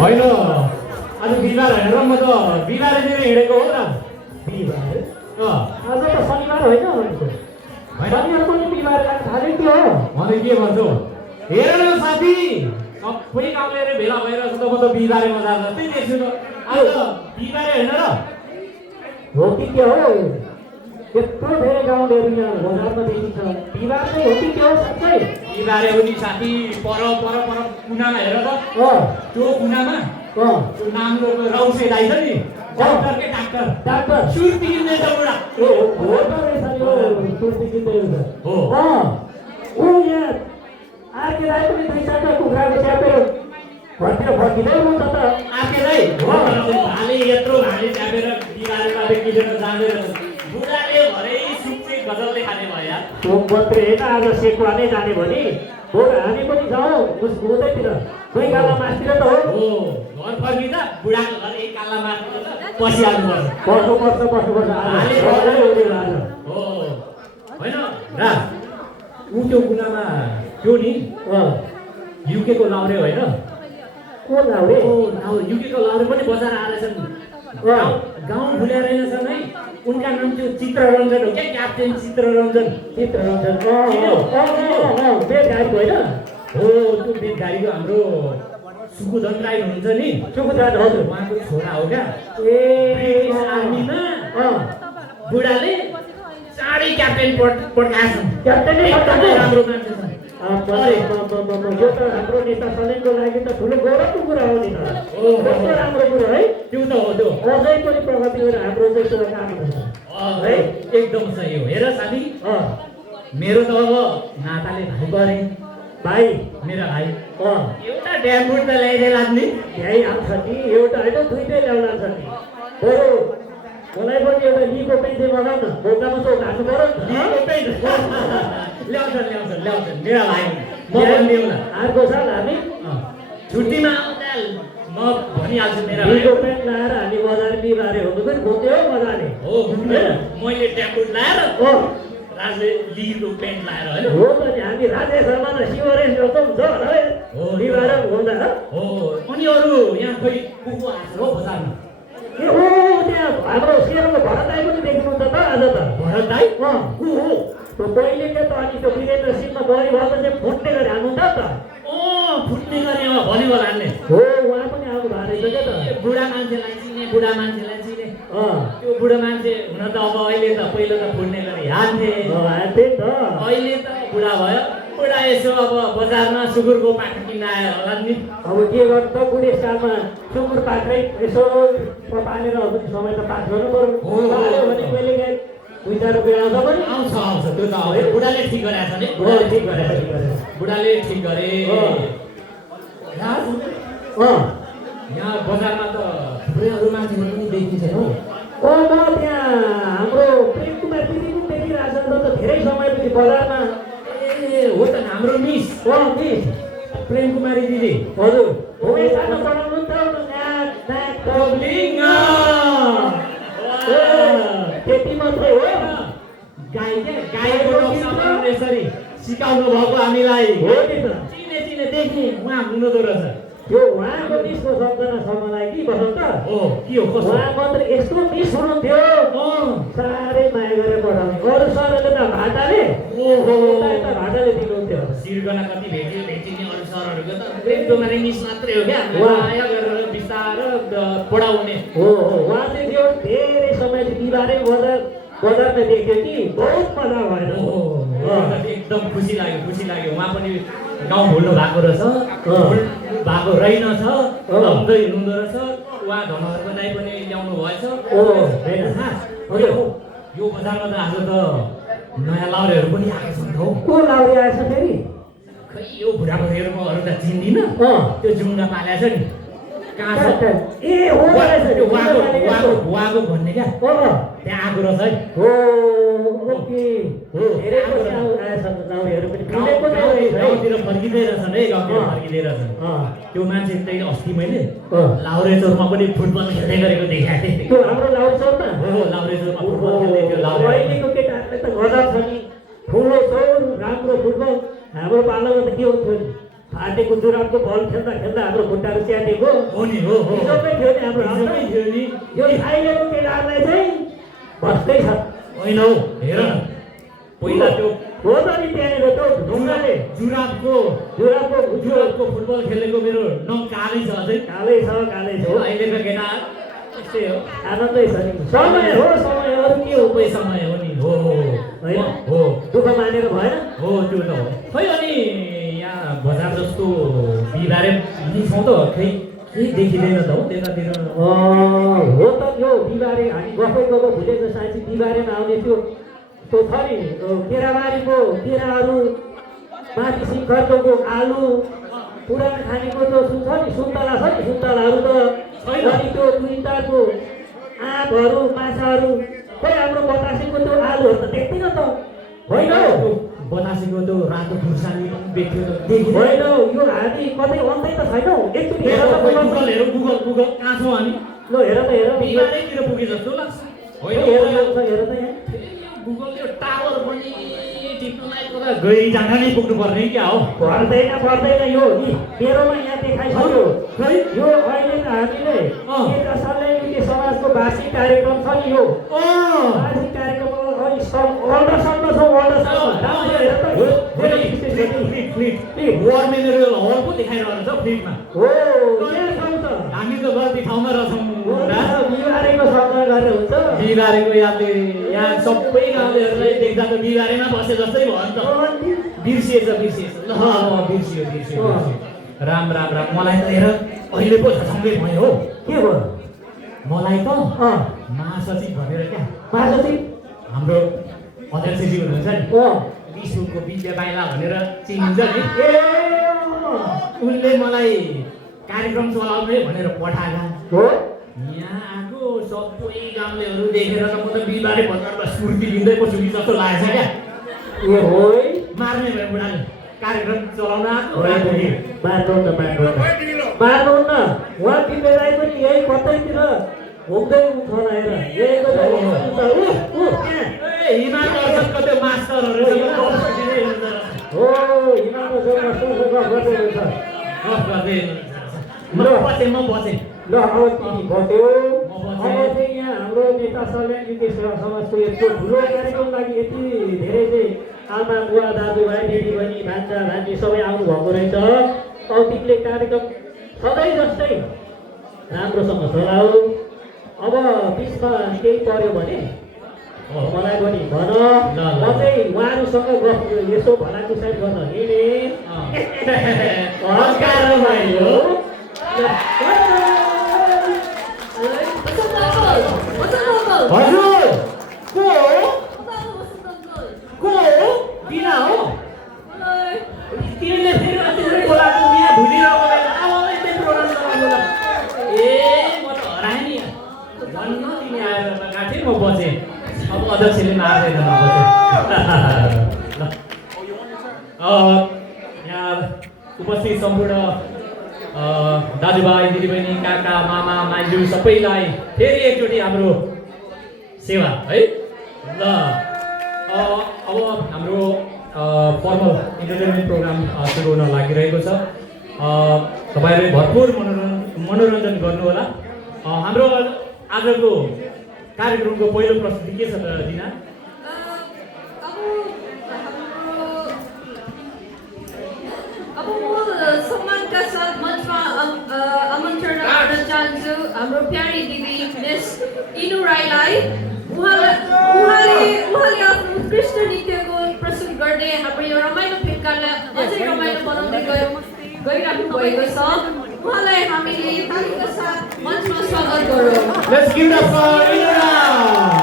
होइन आज बिहिबार होइन र म त बिहिबारतिर हिँडेको हो र बिहिबार आज त शनिबार होइन शनिबार पनि बिहिबार थाल्यो के हो म त के भन्छु हेर न साथी सबै गाउँले भेला भइरहेको छ त म त बिहिबारे मजा जस्तै देख्छु त आज बिहिबारे होइन र हो कि के हो यत्रो धेरै गाउँलेहरू यहाँ बजारमा देखिन्छ बिहिबार चाहिँ हो कि के हो साँच्चै बिहिबारे हो नि साथी पर पर पर कुनामा हेर त त्यो कुनामा त्यो नाम्रो रौसे दाइ छ नि डाक्टरकै डाक्टर डाक्टर सुर्ती किन्दै छ बुढा हो त रहेछ नि हो सुर्ती किन्दै हो ऊ यहाँ आर्के राई पनि दुई चारवटा कुखुराको च्यापेर घरतिर फर्किँदै हुन्छ त आर्के राई भाले यत्रो भाले च्यापेर बिहिबारे किनेर जाँदै बुढाले भरे सुक्चे गजलले खाने भयो यार सोम मात्रै होइन आज सेकुवा नै जाने भने हो हामी पनि जाउँ उतैतिर दुई गाला मासतिर त हो घर फर्किँदा बुढाको घर एक काला मासतिर त पसिहाल्नुपर्छ बस्नुपर्छ आज हो होइन रा ऊ त्यो कुनामा त्यो नि युकेको लाउरे होइन को लाउरे युकेको लाउरे पनि बजार आएछन् गाउँ भुलेर रहेनछन् है उनका नाम थियो चित्ररञ्जन हो क्या क्याप्टेन चित्ररञ्जन बेदगाडीको होइन हो त्यो बेदगाडीको हाम्रो सुकुधन राई हुनुहुन्छ नि सुकुधन हजुर उहाँको छोरा हो क्या ए आर्मीमा बुढाले चाँडै क्याप्टेन पड्काएछन् राम्रो मान्छे छ यो त हाम्रो नेता सलेनको लागि त ठुलो गौरवको कुरा हो नि त कस्तो राम्रो कुरो है त्यो त हो त्यो अझै पनि प्रगति गरेर हाम्रो चाहिँ त्यो काम हुन्छ है एकदम सही हो हेर साथी मेरो त अब नाताले भाइ गरे भाइ मेरो भाइ एउटा ड्यामबुट त ल्याइदिए लाग्ने यही आउँछ नि एउटा होइन दुईटै ल्याउला छ नि बरु मलाई पनि एउटा लिको पेन्ट चाहिँ मगाउन भोकामा चोक हाल्नु पर्यो ल्याउँछ मेरा भाइ म भनिदिउँला अर्को साल हामी छुट्टीमा आउँदा म भनिहाल्छु मेरा लिको पेन्ट लाएर हामी बजार बिहिबारे हुनु पनि घुम्थ्यो मजाले हो मैले ड्यामबुट लाएर राजले लिको पेन्ट लाएर होइन हो त नि हामी राजेश शर्मा र शिवरेश जस्तो हुन्छ है बिहिबारे घुम्दा हो अनि अरू यहाँ खोइ को आएको हो बजारमा ए हो त्यहाँ हाम्रो सेरोको भरत दाई पनि देख्नुहुन्छ त आज त भरत दाई को हो त्यो पहिलेको त अनि त्यो वीरेन्द्र सिंहमा बढी भयो त चाहिँ फुट्ने गरी हाल्नुहुन्छ त फुट्ने गरी अब भलिबल हाल्ने हो उहाँ पनि आउनु भएको रहेछ क्या त बुढा मान्छेलाई चिने त्यो बुढा मान्छे हुन त अब अहिले त पहिलो त फुट्ने गरी हाल्थे नि त अहिले त बुढा भयो बुढा यसो अब बजारमा सुँगुरको पाखा किन्न आयो होला नि अब के गर्नु त बुढेसकालमा सुँगुर पाख्रै यसो पालेर समय त पास गर्नु पर्यो भने कहिले काहीँ दुई चार रुपियाँ आउँछ पनि आउँछ त्यो त अब बुढाले ठिक गरेको छ नि ठिक गरे बुढाले ठिक गरे यहाँ बजारमा त थुप्रै अरू मान्छेहरू पनि देखिन्छ हौ म त्यहाँ हाम्रो प्रेम कुमार दिदी पनि देखिरहेको छ त धेरै समयपछि बजारमा ए हो त हाम्रो मिस मिस प्रेम कुमारी दिदी हजुर सानो पढाउनु त्यति मात्रै हो गाईको यसरी सिकाउनु भएको हामीलाई हो नि त चिने देख्ने उहाँ हुनुहुँदो रहेछ त्यो उहाँको मिसको सम्झना छ मलाई कि बसन्त के हो उहाँ मात्र यस्तो मिस हुनुहुन्थ्यो साह्रै माया गरेर पठाउने अरू सरहरूले त भाटाले यता भाटाले दिनुहुन्थ्यो सिर्जना कति भेटिने अरू सरहरूको त प्रेम कुमारी मिस मात्रै हो क्या माया गरेर बिस्तारो पढाउने हो उहाँ चाहिँ त्यो धेरै समय बिहिबारे बजारमा देख्यो कि बहुत मजा भएर एकदम खुसी लाग्यो उहाँ पनि गाउँ भुल्नु भएको रहेछ भएको रहेनछ आउँदै हुनुहुँदो रहेछ उहाँ धनहरको दाइ पनि ल्याउनु भएछ यो बजारमा त आज त नयाँ लाउरेहरू पनि आएको छन् हौ को लाउरे आएछ फेरि खै यो बुढाको हेर म अरू त चिन्दिनँ त्यो जुङ्गा पालेको छ नि कहाँ छ ए हो त्यो वागो भन्ने क्या त्यहाँ आएको रहेछ है धेरै आएछ लाउरेहरू पनि गाउँतिर फर्किँदै रहेछन् है गाउँतिर फर्किँदै रहेछन् त्यो मान्छे चाहिँ अस्ति मैले लाउरे चौरमा पनि फुटबल खेल्दै गरेको देखाएको थिएँ त्यो हाम्रो लाउरे चौरमा लाउरे चौरमा फुटबल खेल्दै थियो लाउरे अहिलेको केटाहरूले त गजब छ नि ठुलो चौर राम्रो फुटबल हाम्रो पालामा त के हुन्थ्यो नि फाटेको जुराबको बल खेल्दा खेल्दा हाम्रो खुट्टाहरू च्यातेको हो नि हो हो हिजोकै थियो नि हाम्रो हिजोकै थियो नि यो अहिलेको केटाहरूलाई चाहिँ भत्तै छ होइन हौ हेर न पहिला त्यो हो त नि त्यहाँनिर त्यो ढुङ्गाले जुराबको फुटबल खेलेको मेरो नङ कालै छ अझै कालै छ हो अहिलेको केटा त्यस्तै हो आनन्दै छ नि समय हो अरू के हो सबै समय हो नि हो होइन हो दुःख मानेर भएन हो त्यो त हो खै अनि यहाँ बजार जस्तो बिहिबारे नि छौँ त खै केही देखिँदैन त हो त्यतातिर हो त यो बिहिबारे हामी गफै गएको भुलेको साँच्ची बिहिबारेमा आउने त्यो छ नि केराबारीको केराहरू माथि सिङ्खरको आलु पुरानो खानेको त्यो छ नि सुन्तला छ नि सुन्तलाहरू त छैन अनि त्यो दुईटाको आँपहरू माछाहरू खोइ हाम्रो बतासेको त्यो आलुहरू त देख्दैन त होइन बतासेको त्यो रातो खुर्सानी बेच्यो त देखिँदैन होइन यो हामी कतै अन्तै त छैनौ एकचोटि हेर त गुगल कहाँ छौँ हामी ल हेर त हेर बिहिबारैतिर पुगे जस्तो लाग्छ होइन हेर त यहाँ गुगल त्यो टावर पनि टिप्नुलाई कता गई जाँदा नै पुग्नु पर्ने क्या हो पर्दैन यो मेरोमा यहाँ देखाइसक्यो यो अहिले त हामीले के समाजको वार्षिक कार्यक्रम छ नि यो वार्षिक कार्यक्रम वार मेमोरियल हल पो देखाइरहन्छ फ्लिपमा हामी त गल्ती ठाउँमा रहेछौँ बिहिबारेको समय गरेर हुन्छ बिहिबारेको यादले यहाँ सबै गाउँलेहरूलाई देख्दा त बिहिबारेमा बसे जस्तै भयो नि त बिर्सिएछ ल बिर्सियो राम मलाई त हेर अहिले पो सँगै भयो हो के भयो मलाई त महासचिव भनेर क्या महासचिव हाम्रो अध्यक्षजी हुनुहुन्छ नि विश्वको विद्या बाइला भनेर चिनिन्छ नि उनले मलाई कार्यक्रम चलाउने भनेर पठाएका यहाँ आएको सबै गाउँलेहरू देखेर त म त बिहिबारे बजारमा स्फूर्ति लिँदै पो छु कि जस्तो लागेछ क्या मार्ने भयो बुढाले कार्यक्रम चलाउन मार्नु न उहाँ बितेलाई पनि यही कतैतिर घुम्दै उठ्छ हिमालयको त्यो मास्टरहरू म बसेँ ल अब तिमी बस्यो अब चाहिँ यहाँ हाम्रो नेता सल्यान युकेश समाजको यस्तो ठुलो कार्यक्रम लागि यति धेरै चाहिँ आमा बुवा दाजुभाइ दिदीबहिनी भान्जा भान्जी सबै आउनु भएको रहेछ अब तिमीले कार्यक्रम सधैँ जस्तै राम्रोसँग चलाऊ अब बिचमा केही पर्यो भने मलाई पनि भन म चाहिँ उहाँहरूसँग यसो भलाकुसारी गर्न हिँडेँ हजुर को बिना हो तिमीले फेरि त्यसरी बोलाएको यहाँ भुलिरहेको बेला अब यस्तै प्रोग्राम चलाउनु ए म त हराएँ नि भन्न तिमी आएर काटेँ म बसेँ अब अध्यक्षले मार्दैन यहाँ उपस्थित सम्पूर्ण दाजुभाइ दिदीबहिनी काका मामा माइजू सबैलाई फेरि एकचोटि हाम्रो सेवा है ल अब हाम्रो फर्मल इन्टरटेनमेन्ट प्रोग्राम सुरु हुन लागिरहेको छ तपाईँहरूले भरपुर मनोरञ्जन गर्नुहोला हाम्रो आजको कार्यक्रमको पहिलो प्रस्तुति के छ त दिना सम्मानका साथ मञ्चमा आमन्त्रण गर्न चाहन्छु हाम्रो प्यारी दिदी मिस इनु राईलाई उहाँले आफ्नो उत्कृष्ट नृत्यको प्रस्तुत गर्दै हाम्रो यो रमाइलो भेटघाटलाई अझै रमाइलो बनाउँदै गइराख्नु भएको छ उहाँलाई हामीले तालीका साथ मञ्चमा स्वागत गरौँ। Let's give it up for Inu Rai.